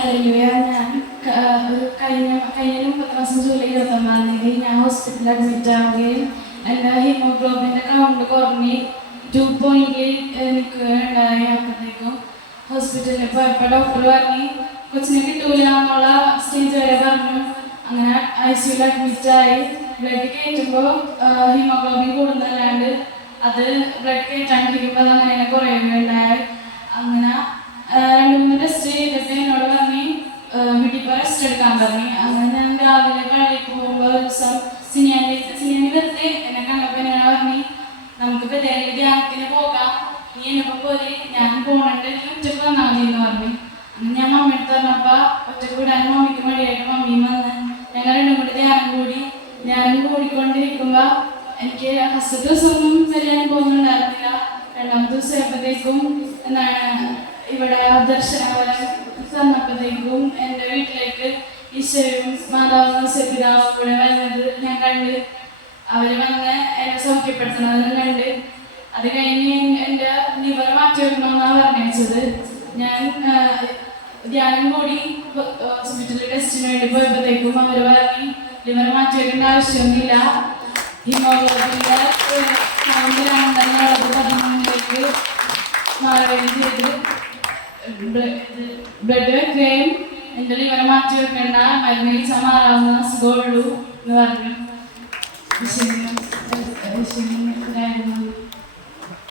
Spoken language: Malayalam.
ഹല്ലേലൂയ. ഞാൻ കഴിഞ്ഞ കഴിഞ്ഞ മുപ്പത്തി മാസം ജൂലൈ ഇരുപത്തൊമ്പതാം തീയതി ഞാൻ ഹോസ്പിറ്റലിൽ അഡ്മിറ്റ് ആവുകയും എന്റെ ഹീമോഗ്ലോബിന്റെ കൗണ്ട് കുറഞ്ഞ് ടു പോയിന്റിൽ നിൽക്കുകയുണ്ടായി അപ്പോഴത്തേക്കും ഹോസ്പിറ്റലിൽ പോയപ്പോൾ ഡോക്ടർ പറഞ്ഞു കൊച്ചിനെ കിട്ടൂല എന്നുള്ള സ്റ്റേജ് വരെ പറഞ്ഞു. അങ്ങനെ ഐ സിയുയിൽ അഡ്മിറ്റ് ബ്ലഡ് കയറ്റുമ്പോൾ ഹീമോഗ്ലോബിൻ കൂടുന്നതല്ലാണ്ട് അത് ബ്ലഡ് കയറ്റാണ്ടിരിക്കുമ്പോൾ അത് അങ്ങനെ കുറയുകയുണ്ടായി പോയി റെസ്റ്റ് എടുക്കാൻ പറഞ്ഞു അങ്ങനെ ഞാൻ രാവിലെ പള്ളിക്ക് പോകുമ്പോൾ ഒരു ദിവസം സിനിയാനി സിനിയാനി വെറുതെ എന്നെ കണ്ടപ്പോൾ എന്നെ പറഞ്ഞു നമുക്ക് ബദലിൽ ധ്യാനത്തിന് പോകാം. നീ എന്നൊക്കെ പോലെ ഞാൻ നീ ഉച്ചയ്ക്ക് വന്നാൽ മതി എന്ന് പറഞ്ഞു. അങ്ങനെ ഞാൻ മമ്മിയുടെ പറഞ്ഞപ്പോൾ ഒറ്റയ്ക്ക് വിടാൻ മമ്മിക്ക് മടിയായിട്ട് മമ്മിയും വന്ന് ഞങ്ങൾ രണ്ടും കൂടി ധ്യാനം കൂടി. ധ്യാനം കൂടിക്കൊണ്ടിരിക്കുമ്പോൾ എനിക്ക് ഫസ്റ്റ് ദിവസമൊന്നും വലിയ പോകുന്നുണ്ടായിരുന്നില്ല. രണ്ടാമത്തെ ദിവസം എപ്പോഴത്തേക്കും എന്താണ് ഇവിടെ വീട്ടിലേക്ക് ഈശ്വരയും മാതാവും പിതാവും കൂടെ വരുന്നത് ഞാൻ കണ്ട്. അവർ വന്ന് എന്നെ സൗഖ്യപ്പെടുത്തുന്നത് കണ്ട്. അത് കഴിഞ്ഞ് എന്റെ ലിവർ മാറ്റി വെക്കണമെന്നാണ് പറഞ്ഞത് ഞാൻ ധ്യാനം കൂടി ഹോസ്പിറ്റലിൽ ടെസ്റ്റിന് വേണ്ടി പോയപ്പോഴത്തേക്കും അവർ പറഞ്ഞു ലിവർ മാറ്റി വെക്കേണ്ട ആവശ്യമൊന്നുമില്ല. ഹിമോഗ്ലോബിന്റെ കൗണ്ടിലാണെന്നുള്ളത് പതിമൂന്നിലേക്ക് മാറുകയും ചെയ്ത്. ബ്ലഡ് വെക്കുകയും എന്റെ ലിവർ മാറ്റി വെക്കേണ്ട? മരുന്ന് കഴിച്ചാൽ മാറാവുന്ന അസുഖമുള്ളൂ എന്ന് പറഞ്ഞു.